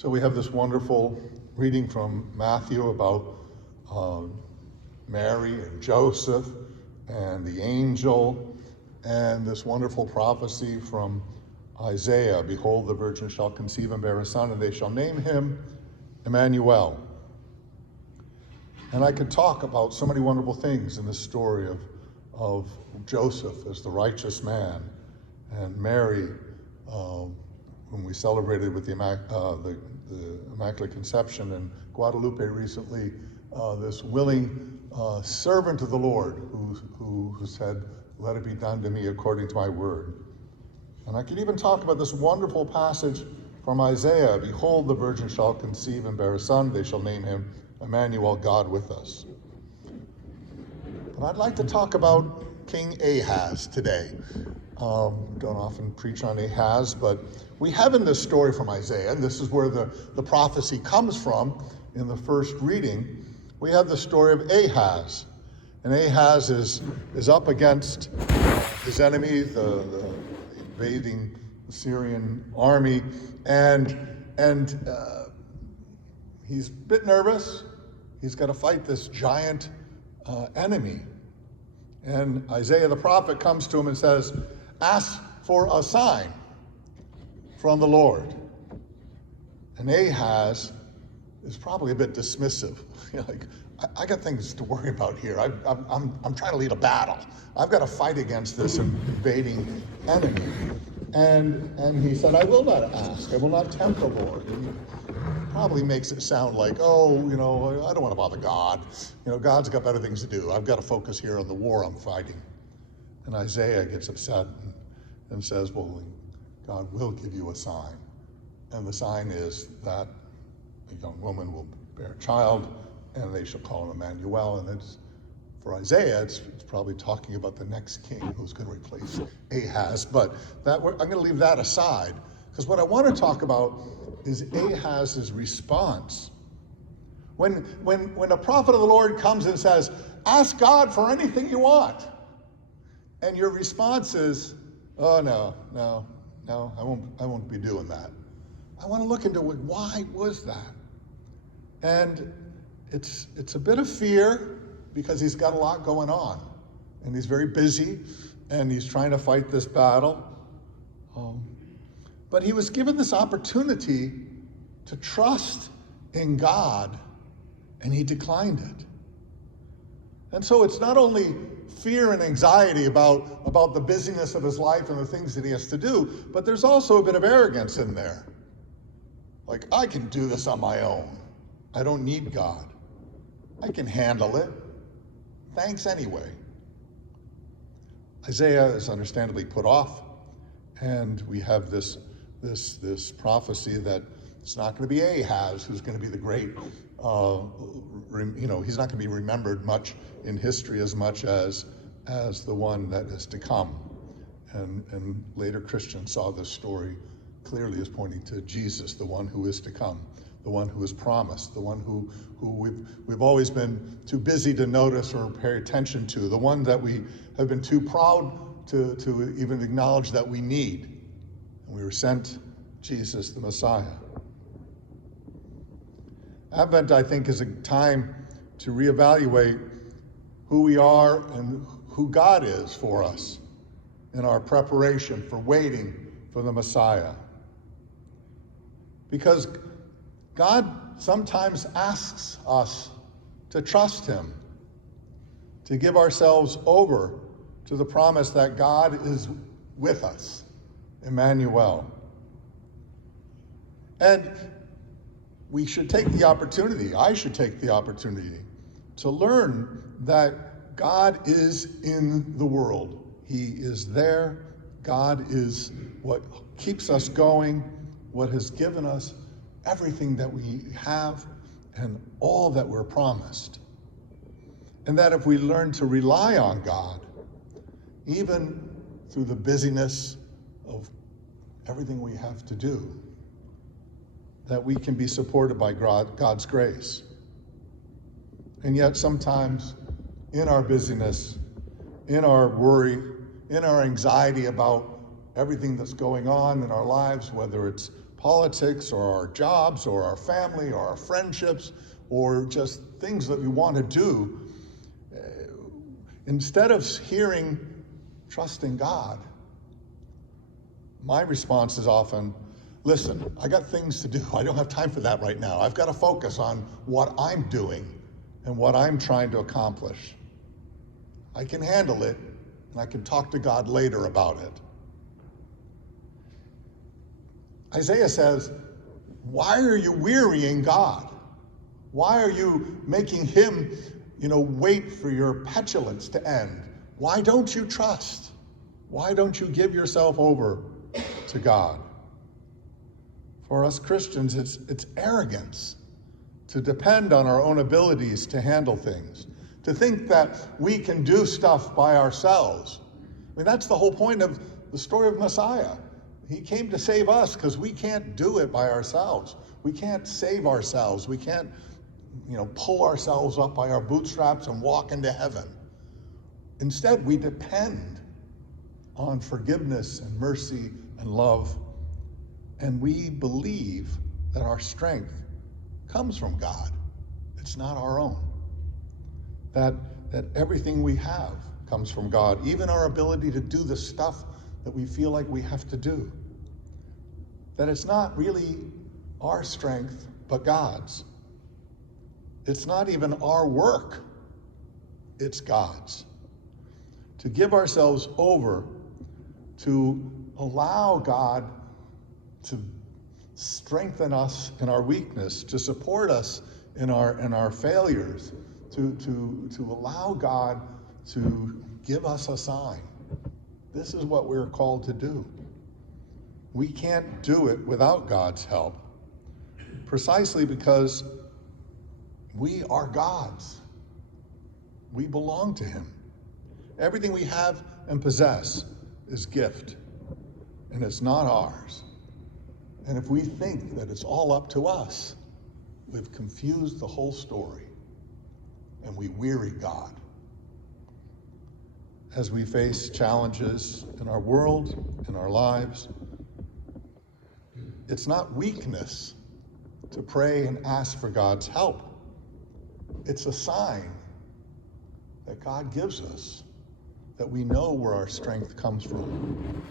So we have this wonderful reading from Matthew about Mary and Joseph and the angel, and this wonderful prophecy from Isaiah. Behold, the virgin shall conceive and bear a son, and they shall name him Emmanuel. And I could talk about so many wonderful things in this story of Joseph as the righteous man, and Mary, whom we celebrated with the Immaculate Conception, and Guadalupe recently, this willing servant of the Lord who said, "Let it be done to me according to my word." And I could even talk about this wonderful passage from Isaiah. Behold, the virgin shall conceive and bear a son. They shall name him Emmanuel, God with us. But I'd like to talk about King Ahaz today. Don't often preach on Ahaz, but we have in this story from Isaiah, and this is where the prophecy comes from in the first reading, we have the story of Ahaz. And Ahaz is up against his enemy, the invading Syrian army, and he's a bit nervous. He's got to fight this giant enemy. And Isaiah the prophet comes to him and says, "Ask for a sign from the Lord." And Ahaz is probably a bit dismissive. Like, I got things to worry about here. I'm trying to lead a battle. I've got to fight against this invading enemy. And he said, "I will not ask. I will not tempt the Lord." And he probably makes it sound like, "Oh, I don't want to bother God. God's got better things to do. I've got to focus here on the war I'm fighting." And Isaiah gets upset and says, "Well, God will give you a sign. And the sign is that a young woman will bear a child, and they shall call him Emmanuel." And for Isaiah, it's probably talking about the next king who's going to replace Ahaz. But I'm going to leave that aside, because what I want to talk about is Ahaz's response. When a prophet of the Lord comes and says, "Ask God for anything you want," and your response is, "Oh, no, I won't be doing that." I want to look into why was that? And it's a bit of fear, because he's got a lot going on, and he's very busy, and he's trying to fight this battle. But he was given this opportunity to trust in God, and he declined it. And so it's not only fear and anxiety about the busyness of his life and the things that he has to do, but there's also a bit of arrogance in there. Like, I can do this on my own. I don't need God. I can handle it. Thanks anyway. Isaiah is understandably put off, and we have this prophecy that it's not going to be Ahaz who's going to be the great, he's not going to be remembered much in history as much as the one that is to come. And later Christians saw this story clearly as pointing to Jesus, the one who is to come, the one who is promised, the one who we've always been too busy to notice or pay attention to, the one that we have been too proud to even acknowledge that we need. And we were sent Jesus, the Messiah. Advent, I think, is a time to reevaluate who we are and who God is for us in our preparation for waiting for the Messiah. Because God sometimes asks us to trust him, to give ourselves over to the promise that God is with us, Emmanuel. And we should take the opportunity, I should take the opportunity to learn that God is in the world. He is there. God is what keeps us going, what has given us everything that we have and all that we're promised. And that if we learn to rely on God, even through the busyness of everything we have to do, that we can be supported by God's grace. And yet sometimes in our busyness, in our worry, in our anxiety about everything that's going on in our lives, whether it's politics or our jobs or our family or our friendships or just things that we want to do, instead of hearing, trust in God, my response is often, listen, I got things to do. I don't have time for that right now. I've got to focus on what I'm doing and what I'm trying to accomplish. I can handle it, and I can talk to God later about it. Isaiah says, why are you wearying God? Why are you making him, wait for your petulance to end? Why don't you trust? Why don't you give yourself over to God? For us Christians, it's arrogance to depend on our own abilities to handle things, to think that we can do stuff by ourselves. I mean, that's the whole point of the story of Messiah. He came to save us because we can't do it by ourselves. We can't save ourselves. We can't, pull ourselves up by our bootstraps and walk into heaven. Instead, we depend on forgiveness and mercy and love, and we believe that our strength comes from God. It's not our own. That everything we have comes from God, even our ability to do the stuff that we feel like we have to do. That it's not really our strength, but God's. It's not even our work, it's God's. To give ourselves over, to allow God to strengthen us in our weakness, to support us in our failures, to allow God to give us a sign. This is what we're called to do. We can't do it without God's help, precisely because we are God's. We belong to him. Everything we have and possess is gift, and it's not ours. And if we think that it's all up to us, we've confused the whole story, and we weary God. As we face challenges in our world, in our lives, it's not weakness to pray and ask for God's help. It's a sign that God gives us, that we know where our strength comes from.